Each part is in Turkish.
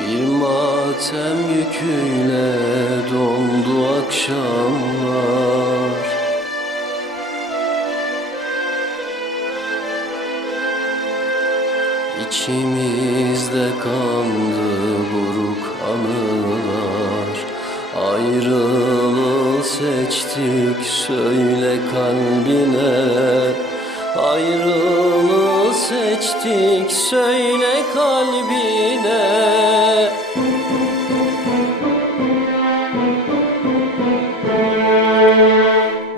Bir matem yüküyle dondu akşamlar. İçimizde kandı buruk anılar. Ayrı seçtik söyle kalbine. Ayrılığı seçtik söyle kalbine.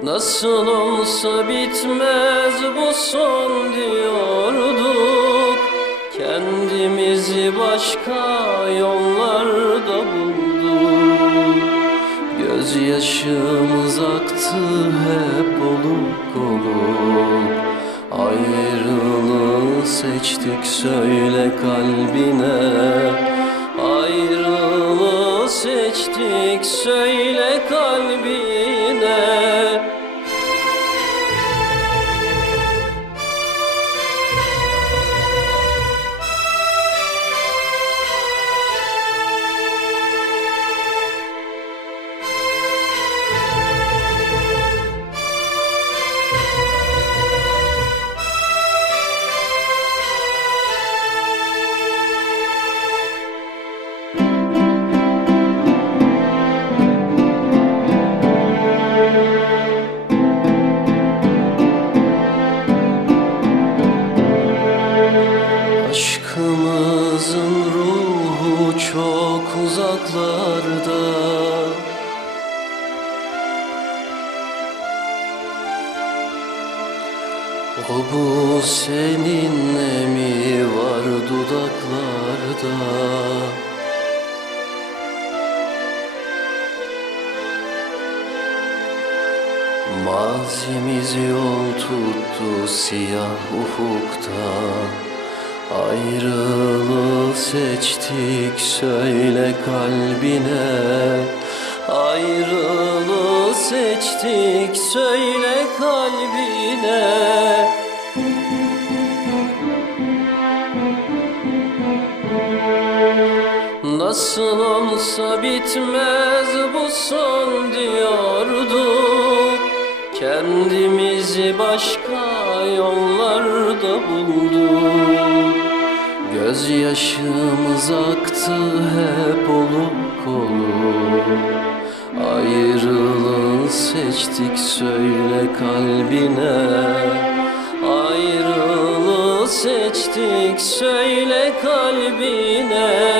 Nasıl olsa bitmez bu son diyorduk. Kendimizi başka Gözyaşımız aktı hep oluk oluk. Ayrılığı seçtik söyle kalbine. Ayrılığı seçtik söyle kalbine uzaklarda. O bu seninle mi var dudaklarda. Mazimiz yol tuttu siyah ufukta Ayrılığı seçtik söyle kalbine. Ayrılığı seçtik söyle kalbine. Nasıl olsa bitmez bu son diyorduk. Kendimizi başka yollarda bulduk Gözyaşımız aktı hep oluk oluk. Ayrılığı seçtik söyle kalbine. Ayrılığı seçtik söyle kalbine